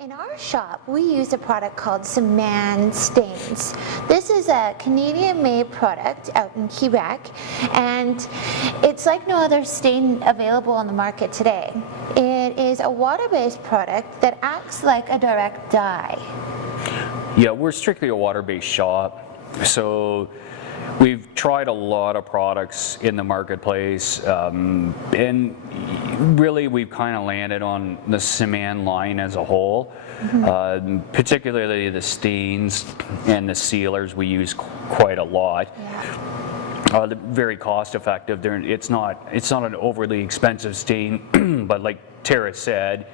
In our shop, we use a product called Saman stains. This is a Canadian-made product out in Quebec, and it's like no other stain available on the market today. It is a water-based product that acts like a direct dye. Yeah, we're strictly a water-based shop, so we've tried a lot of products in the marketplace, and really we've kind of landed on the Saman line as a whole. Particularly the stains and the sealers we use quite a lot. Yeah. They're very cost effective. It's not an overly expensive stain, but like Tara said,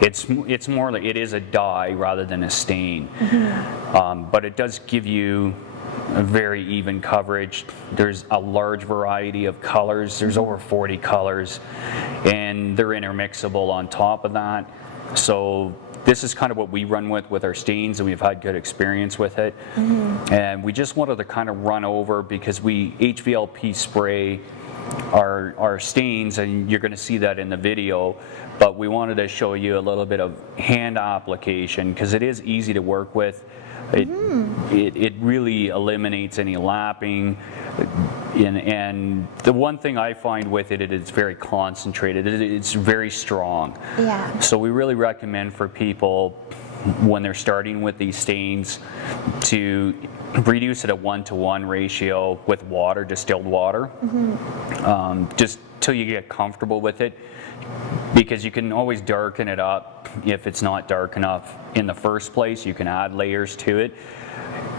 it's more like it is a dye rather than a stain. But it does give you a very even coverage. There's a large variety of colors. There's over 40 colors, and they're intermixable on top of that. So this is kind of what we run with our stains, and we've had good experience with it. And we just wanted to kind of run over, because we HVLP spray our stains, and you're going to see that in the video, but we wanted to show you a little bit of hand application, because it is easy to work with. It really eliminates any lapping, and the one thing I find with it, it's very concentrated. It's very strong. Yeah. So we really recommend for people when they're starting with these stains to reduce it a 1-to-1 ratio with water, distilled water, just till you get comfortable with it, because you can always darken it up if it's not dark enough in the first place. You can add layers to it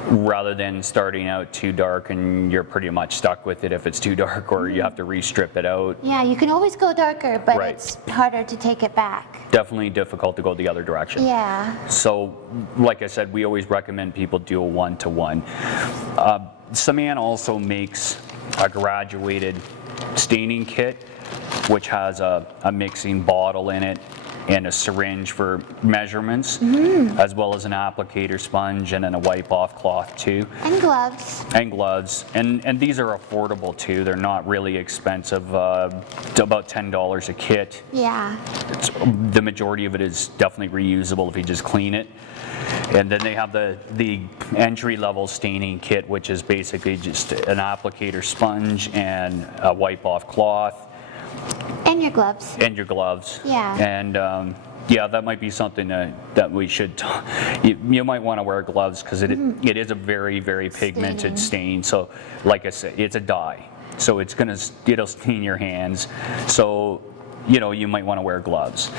rather than starting out too dark and you're pretty much stuck with it if it's too dark, or you have to re-strip it out. Yeah, you can always go darker, but it's harder to take it back. Definitely difficult to go the other direction. Yeah. So, like I said, we always recommend people do a 1-to-1. Saman also makes a graduated staining kit, which has a mixing bottle in it and a syringe for measurements, as well as an applicator sponge and then a wipe-off cloth too. And gloves. And gloves. And these are affordable too. They're not really expensive, about $10 a kit. Yeah. The majority of it is definitely reusable if you just clean it. And then they have the entry-level staining kit, which is basically just an applicator sponge and a wipe-off cloth. And your gloves. And your gloves. Yeah. And yeah, that might be something that we should. You might want to wear gloves, because it is a very, very pigmented stain. So, like I said, it's a dye. So it'll stain your hands. So, you might want to wear gloves.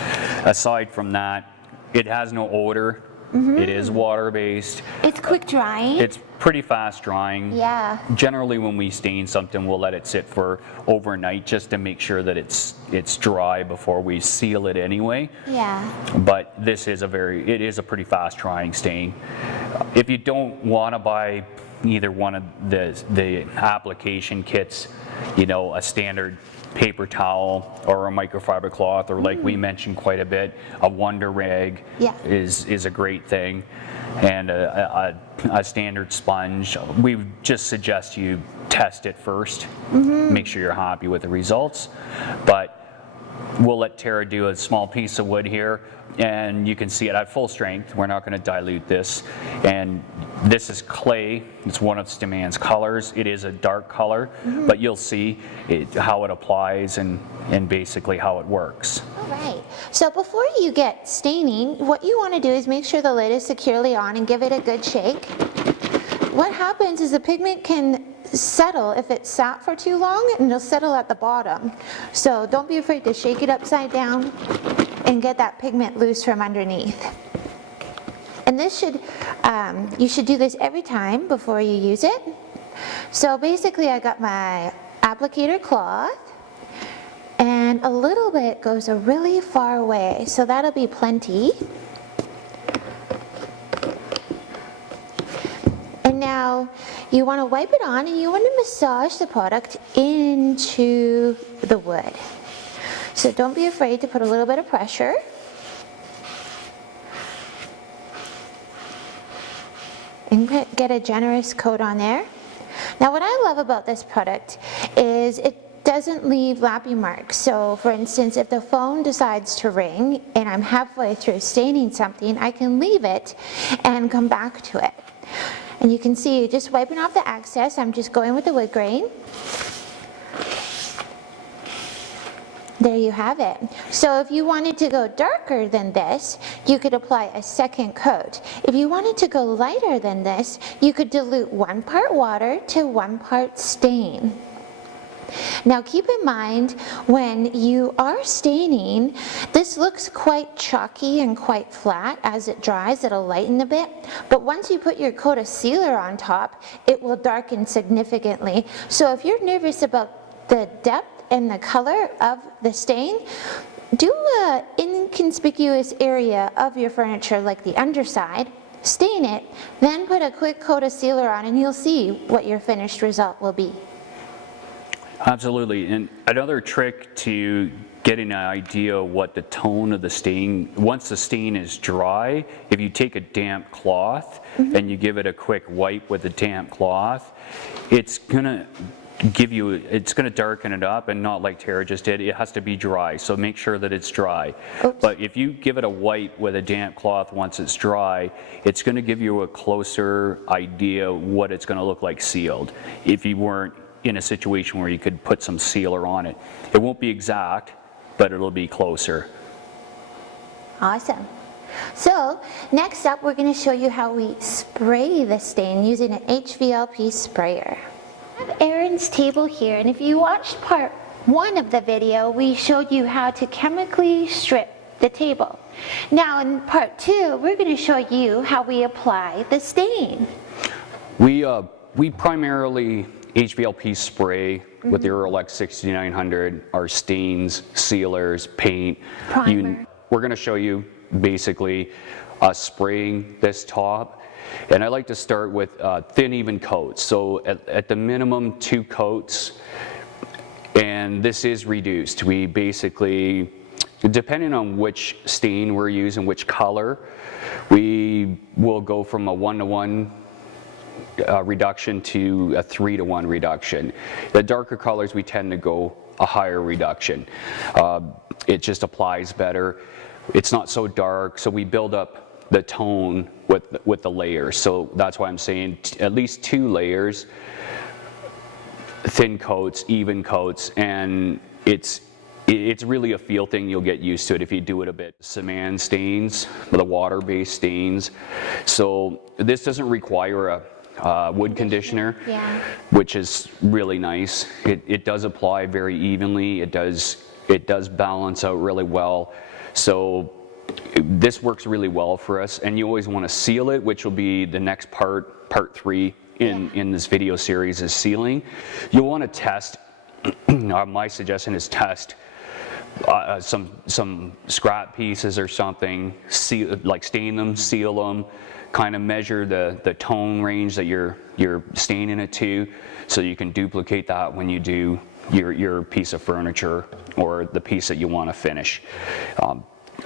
Aside from that, it has no odor. It is water-based. It's quick drying. It's pretty fast drying. Yeah. Generally, when we stain something, we'll let it sit for overnight just to make sure that it's dry before we seal it anyway. Yeah. But this is it is a pretty fast drying stain. If you don't want to buy either one of the application kits, a standard paper towel or a microfiber cloth, or like we mentioned quite a bit, a Wonder Rag is a great thing, and a standard sponge. We just suggest you test it first, make sure you're happy with the results. But we'll let Tara do a small piece of wood here, and you can see it at full strength. We're not going to dilute this. And this is clay. It's one of Saman's colors. It is a dark color, but you'll see how it applies and basically how it works. All right. So before you get staining, what you want to do is make sure the lid is securely on and give it a good shake. What happens is the pigment can settle if it's sat for too long, and it'll settle at the bottom. So don't be afraid to shake it upside down and get that pigment loose from underneath. And this you should do this every time before you use it. So basically, I got my applicator cloth, and a little bit goes a really far way, so that'll be plenty. And now you want to wipe it on, and you want to massage the product into the wood. So don't be afraid to put a little bit of pressure. And get a generous coat on there. Now, what I love about this product is it doesn't leave lappy marks. So for instance, if the phone decides to ring and I'm halfway through staining something, I can leave it and come back to it. And you can see just wiping off the excess, I'm just going with the wood grain. There you have it. So if you wanted to go darker than this, you could apply a second coat. If you wanted to go lighter than this, you could dilute 1 part water to 1 part stain. Now keep in mind, when you are staining, this looks quite chalky and quite flat. As it dries, it'll lighten a bit, but once you put your coat of sealer on top, it will darken significantly. So if you're nervous about the depth and the color of the stain, do an inconspicuous area of your furniture like the underside, stain it, then put a quick coat of sealer on and you'll see what your finished result will be. Absolutely, and another trick to getting an idea of what the tone of the stain, once the stain is dry, if you take a damp cloth and you give it a quick wipe with a damp cloth, it's gonna darken it up, and not like Tara just did, it has to be dry, so make sure that it's dry. Oops. But if you give it a wipe with a damp cloth once it's dry, it's going to give you a closer idea what it's going to look like sealed, if you weren't in a situation where you could put some sealer on it. It won't be exact, but it'll be closer. Awesome. So next up, we're going to show you how we spray the stain using an HVLP sprayer. I have Erin's table here, and if you watched part 1 of the video, we showed you how to chemically strip the table. Now in part 2, we're going to show you how we apply the stain. We primarily HVLP spray with the Eurolex 6900, our stains, sealers, paint. Primer. We're going to show you basically spraying this top. And I like to start with thin, even coats. So at the minimum 2 coats, and this is reduced. We basically, depending on which stain we're using, which color, we will go from a 1-to-1 reduction to a 3-to-1 reduction. The darker colors, we tend to go a higher reduction. It just applies better. It's not so dark, so we build up the tone with the layers. So that's why I'm saying at least 2 layers, thin coats, even coats, and it's really a feel thing. You'll get used to it if you do it a bit. Saman stains, the water-based stains. So this doesn't require a wood conditioner, which is really nice. It does apply very evenly. It does balance out really well. So this works really well for us, and you always want to seal it, which will be the next part 3 in this video series, is sealing. You'll want to test, my suggestion is test some scrap pieces or something, like stain them, seal them, kind of measure the tone range that you're staining it to, so you can duplicate that when you do your piece of furniture or the piece that you want to finish.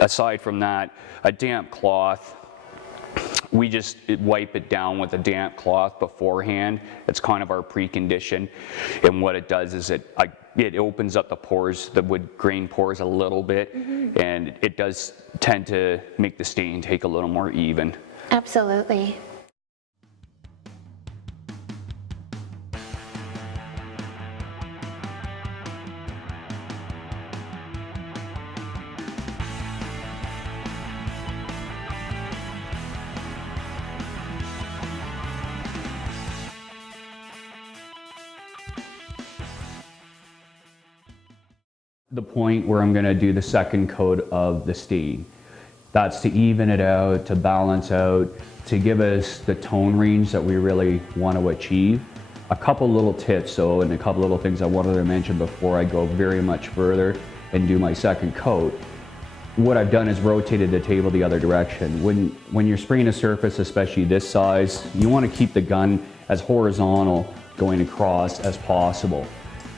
Aside from that, a damp cloth, we just wipe it down with a damp cloth beforehand. It's kind of our precondition, and what it does is it opens up the pores, the wood grain pores a little bit, and it does tend to make the stain take a little more even. Absolutely. The point where I'm going to do the second coat of the stain. That's to even it out, to balance out, to give us the tone range that we really want to achieve. A couple little tips though, and a couple little things I wanted to mention before I go very much further and do my second coat. What I've done is rotated the table the other direction. When you're spraying a surface, especially this size, you want to keep the gun as horizontal going across as possible.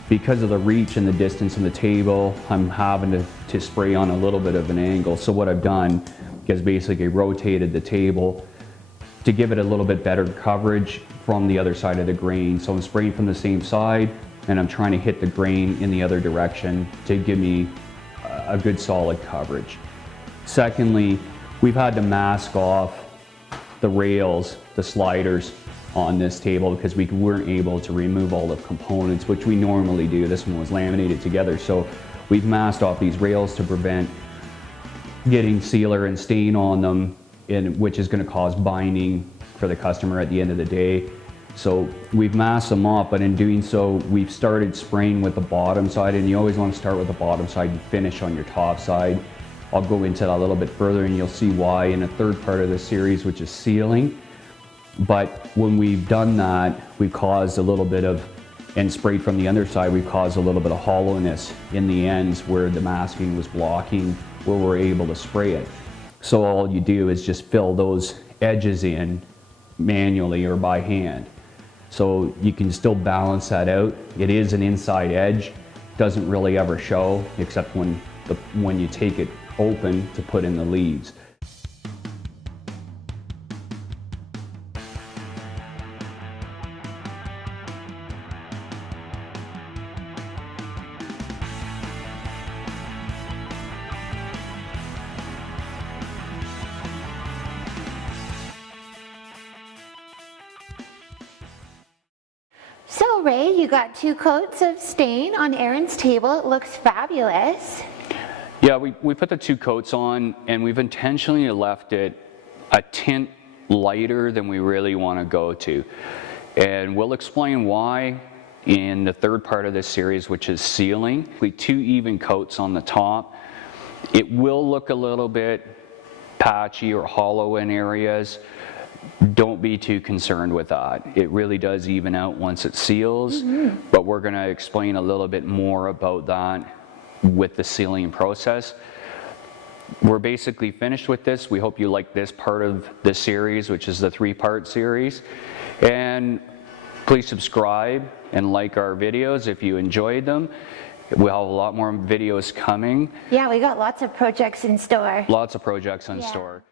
Because of the reach and the distance in the table, I'm having to spray on a little bit of an angle. So what I've done is basically rotated the table to give it a little bit better coverage from the other side of the grain. So I'm spraying from the same side, and I'm trying to hit the grain in the other direction to give me a good solid coverage. Secondly, we've had to mask off the rails, the sliders on this table because we weren't able to remove all the components, which we normally do. This one was laminated together, so we've masked off these rails to prevent getting sealer and stain on them, which is going to cause binding for the customer at the end of the day. So we've masked them off, but in doing so, we've started spraying with the bottom side, and you always want to start with the bottom side and finish on your top side. I'll go into that a little bit further and you'll see why in a third part of the series, which is sealing. But when we've done that, we've caused a little bit of, and sprayed from the underside, we've caused a little bit of hollowness in the ends where the masking was blocking, where we're able to spray it. So all you do is just fill those edges in manually or by hand. So you can still balance that out. It is an inside edge, doesn't really ever show except when you take it open to put in the leaves. So Ray, you got 2 coats of stain on Aaron's table. It looks fabulous. Yeah, we put the 2 coats on, and we've intentionally left it a tint lighter than we really want to go to. And we'll explain why in the third part of this series, which is sealing. With 2 even coats on the top, it will look a little bit patchy or hollow in areas. Don't be too concerned with that. It really does even out once it seals, but we're going to explain a little bit more about that with the sealing process. We're basically finished with this. We hope you like this part of the series, which is the 3-part series. And please subscribe and like our videos if you enjoyed them. We'll have a lot more videos coming. Yeah, we got lots of projects in store. Lots of projects in store.